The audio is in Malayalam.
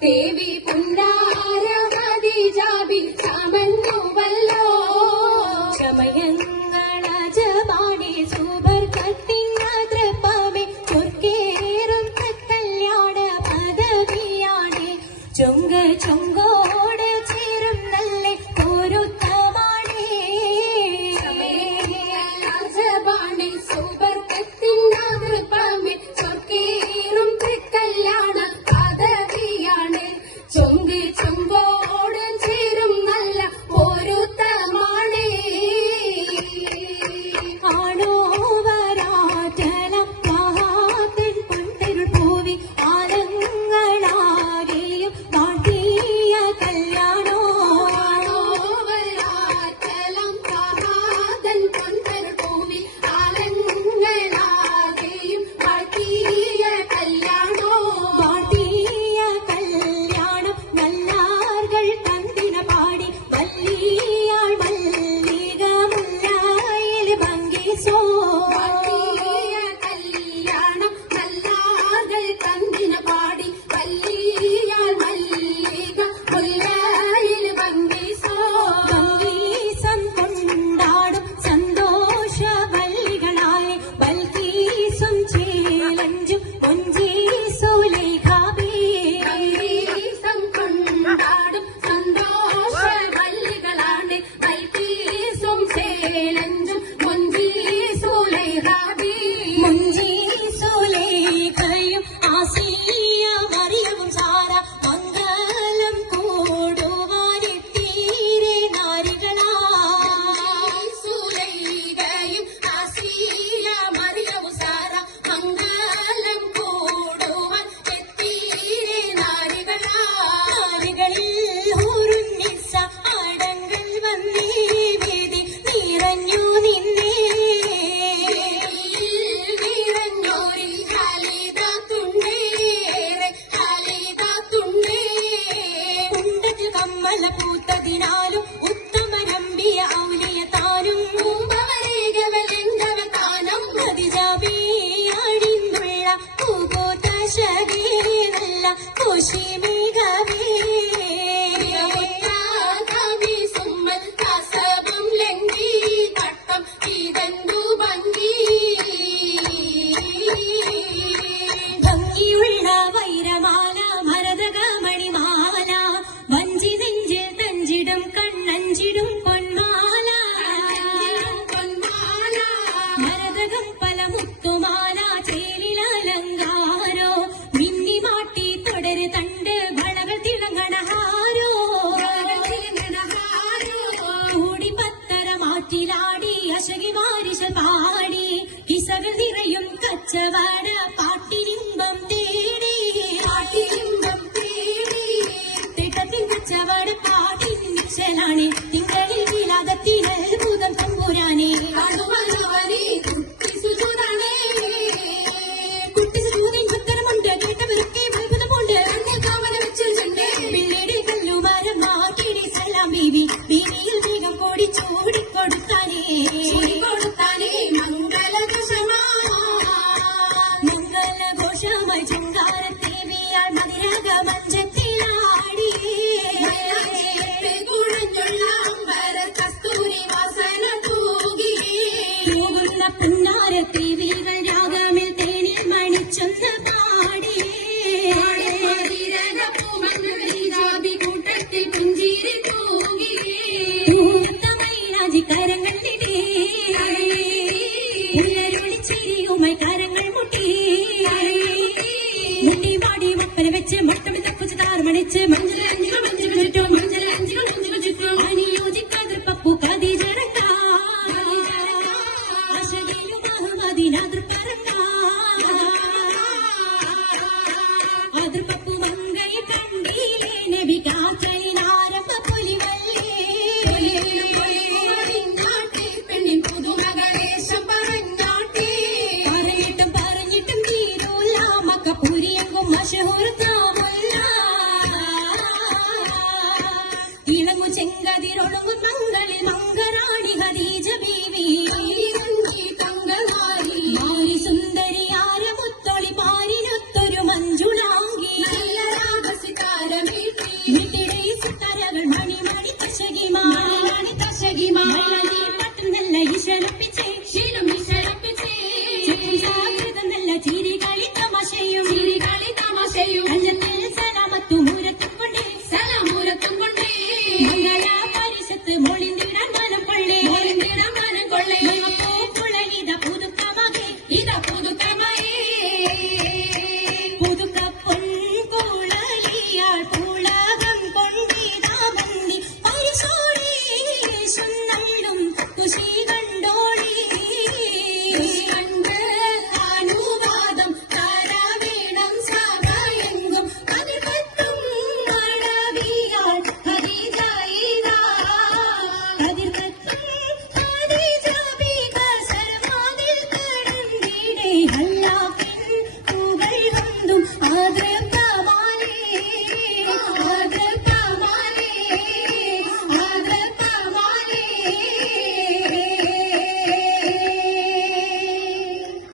ദേവി പുല്ലാരമതി ജാബി ചമന്നുവല്ലോ ചമയങ്ങളജപാടി സൂപർ കത്തിന്ന തൃപ്പാമി ചൊർക്കേറും കല്യാണ പദവിയാണ് ചൊങ്ക ചൊങ്കോട് ചേരും നല്ല ഒരുത്തമാണ് ചമയങ്ങളജപാടി സൂപർ കത്തിന്ന തൃപ്പാമി ചൊർക്കേറും കല്യാണ പദവിയാണ് ചൊങ്ക് ചൊങ്കോട് ചേരും നല്ല ഒരുത്തമാണ് ആണോ വരാറ്റലം മഹാതൻ പണ്ടൊരു പൂവി ആലങ്ങളാകെയും നാട്ടിയ കല്യാണോ ആണോ വരാറ്റലം മഹാതൻ പണ്ടൊരു പൂവി ആലങ്ങളാകെയും നാട്ടിയ കല്യാണോ നാട്ടിയ കല്യാണം നല്ലാർകൾ തന്തിന പാടി വല്ലിയാൾ മല്ലിക മുല്ലായിൽ ഭംഗിസോ നാട്ടിയ കല്യാണം നല്ലാർകൾ തന്തിന പാടി വല്ലിയാൾ മല്ലിക മുല്ലായിൽ ഭംഗിസോ ഭംഗീസം കൊണ്ടാടും സന്തോഷ വല്ലികളായി ബൽക്കീസും ചേലഞ്ചും മുഞ്ചീസുലേഖാബി ഭംഗീസം കൊണ്ടാടും സന്തോഷ വല്ലികളാണ് ബൽക്കീസും ചേലഞ്ചും മുഞ്ചീസുലേഖാബി മുഞ്ചീസുലേഖയും ആസിയ മറിയവും സാര മംഗലം കൂടുവാനെത്തീരെ നാരികളാ സുലൈഖയും ആസിയ മറിയവും സാര മംഗലം കൂടുവാൻ എത്തീരെ നാരികളാ നാരികളിൽ ഹൂറുന്നിസ അടങ്കൽ വന്നേ വേദി നിറഞ്ഞു നിന്നേ നിറഞ്ഞോരി ഹാലിദാത്തുണ്ടേ കുണ്ടത്തിൽ കമ്മല പൂത്തതിനാലും ഉത്തമരമ്പിയ ഔലിയതാനും താനും അതിജാബിയാടിന്നുള്ള പൂപോത്ത ശരീരല്ല കോശിമേഘവേ സുമ്മൽ കസബം ലംഘി തട്ടം ഇതെന്തു ഭംഗി ഭംഗിയുള്ള വൈരമാല മരതക മണിമാല വഞ്ചി നെഞ്ചിൽ തഞ്ചിടും കണ്ണഞ്ചിടും പൊന്മാല മരതകം പല മുത്തുമാല ചേലിലലങ്കാരോ മിന്നി മാട്ടി തുടര് തണ്ട് വളകൾ തിളങ്ങണഹാരോ കൂടി പത്തര മാറ്റിലാടി അശകി മാരിശ പാടി കിസകൾ നിറയും കച്ചവട പാട്ടിനിമ്പം തേടി തിട്ടത്തിൻ കച്ചവട പാട്ടിൻ നിശ്ചലാണ് തിങ്കളിൽ വിലാദത്തിൽ അത്ഭുതം തമ്പുരാനെ കുട്ടി സുജൂതിൻ ഉത്തരമുണ്ട് കേട്ടവരൊക്കെ അത്ഭുതമുണ്ട് പിള്ളേടിൽ കല്ലുമാരം മാറ്റിടി സലാം ബീവി ബീവിയിൽ വേഗം കൂടി ചൂടിക്കൊടുത്താനേ മംഗളഘോഷമായി ചുങ്കാരത്തേവിയാൾ മതിരക മഞ്ചത്തിലാടി തൂകുന്ന പുന്നാരത്തേവികൾ രാഗമിൽ തേനിൽ മണിച്ചൊന്ന് പാടി കൂട്ടത്തിൽ പുഞ്ചിരി തൂകി കരങ്ങളിലേ ഉള്ളൊളിച്ചിരിയുമായി കരങ്ങൾ മുട്ടി മുട്ടി പാടി മപ്പന വെച്ച് മട്ടമിത്ത കുച്ച് താറുമണിച്ച്